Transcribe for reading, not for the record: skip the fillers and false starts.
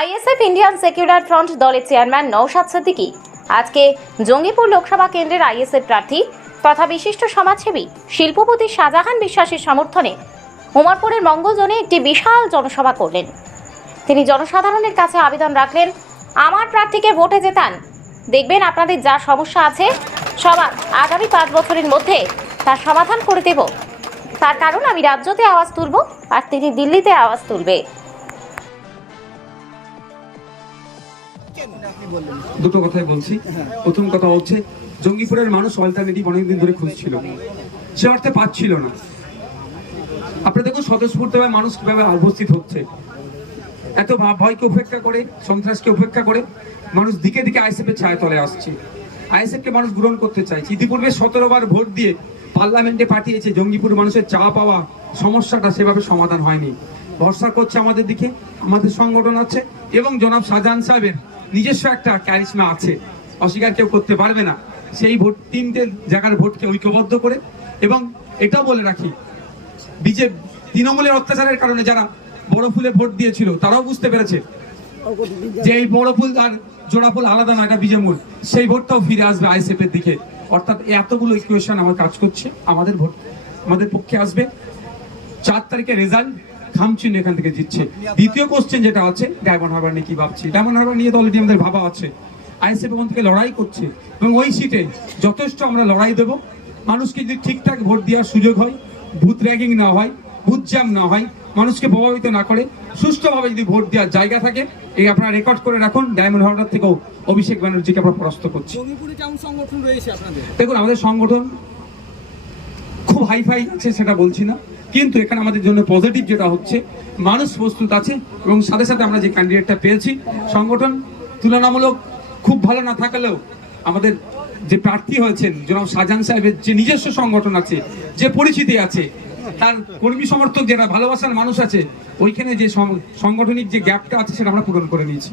ISF Indian secular front দলের chairman Naushad Siddiqui আজকে জঙ্গিপুর লোকসভা কেন্দ্রের আইএসএফ প্রার্থী তথা বিশিষ্ট সমাজসেবী শিল্পপতি শাহজাহান বিশ্বাসের সমর্থনে উমরপুরের মঙ্গলজোনে একটি বিশাল জনসভা করলেন। তিনি জনসাধারণের কাছে আবেদন রাখলেন, আমার প্রার্থীকে ভোটে জেতান, দেখবেন আপনাদের যা সমস্যা আছে সবার আগামী 5 বছরের মধ্যে তার সমাধান করে দেব। তার কারণ আমি রাজ্যতে আওয়াজ তুলব আর তিনি দিল্লিতে আওয়াজ তুলবে। দুটো কথাই বলছি। প্রথম কথা হচ্ছে, জঙ্গিপুরের মানুষ অল্টারনেটিভ অনেকদিন ধরে খুঁজছিল, সে অর্থে পাচ্ছিল না। আপনি দেখুন স্বতঃস্ফূর্তভাবে মানুষ কিভাবে উপস্থিত হচ্ছে, এত ভয়কে উপেক্ষা করে, সন্ত্রাসকে উপেক্ষা করে মানুষ দিকে দিকে আইএসএফ এর ছায়া তলে আসছে। আইএসএফ কে মানুষ গ্রহণ করতে চাইছে। ইতিপূর্বে 17 বার ভোট দিয়ে পার্লামেন্টে পাঠিয়েছে, জঙ্গিপুর মানুষের চা পাওয়া সমস্যাটা সেভাবে সমাধান হয়নি। ভরসা করছে আমাদের দিকে, আমাদের সংগঠন আছে এবং জনাব শাহজাহান সাহেবের নিজস্ব একটা ক্যারিশমা আছে, অস্বীকার কেউ করতে পারবে না। সেই ভোট 3টে জায়গার ভোটকে ঐক্যবদ্ধ করে, এবং এটাও বলে রাখি, তৃণমূলের অত্যাচারের কারণে যারা বড় ফুলে ভোট দিয়েছিল তারাও বুঝতে পেরেছে যে এই বড় ফুল আর জোড়া ফুল আলাদা না, এটা বিজেমূল। সেই ভোটটাও ফিরে আসবে আইএসএফ এর দিকে। অর্থাৎ এতগুলো ইকুয়েশন আমার কাজ করছে, আমাদের ভোট আমাদের পক্ষে আসবে। 4 তারিখে রেজাল্ট খামচিহ্ন এখান থেকে জিতছে। দ্বিতীয় কোশ্চেন যেটা আছে, ডায়মন্ড হারবার নিয়ে কি ভাবছি। ডায়মন্ড হারবার নিয়ে তো অলরেডি আমাদের ভাবা আছে। আইএসএফ ওখান থেকে লড়াই করছে এবং ওই সিটে যথেষ্ট আমরা লড়াই দেবো। মানুষকে যদি ঠিকঠাক ভোট দেওয়ার সুযোগ হয়, বুথ র্যাগিং না হয়, বুথ জ্যাম না হয়, মানুষকে প্রভাবিত না করে, সুষ্ঠুভাবে যদি ভোট দেওয়ার জায়গা থাকে, এই আপনারা রেকর্ড করে রাখুন, ডায়মন্ড হারবার থেকেও অভিষেক ব্যানার্জিকে আমরা পরাস্ত করছি। দেখুন, আমাদের সংগঠন খুব হাইফাই আছে সেটা বলছি না, কিন্তু এখানে আমাদের জন্য পজিটিভ যেটা হচ্ছে, মানুষ প্রস্তুত আছে এবং সাথে সাথে আমরা যে ক্যান্ডিডেটটা পেয়েছি, সংগঠন তুলনামূলক খুব ভালো না থাকলেও আমাদের যে প্রার্থী হয়েছেন জনাব শাহজাহান সাহেবের যে নিজস্ব সংগঠন আছে, যে পরিচিতি আছে, তার কর্মী সমর্থক যারা ভালোবাসার মানুষ আছে, ওইখানে যে সাংগঠনিক যে গ্যাপটা আছে সেটা আমরা পূরণ করে নিয়েছি।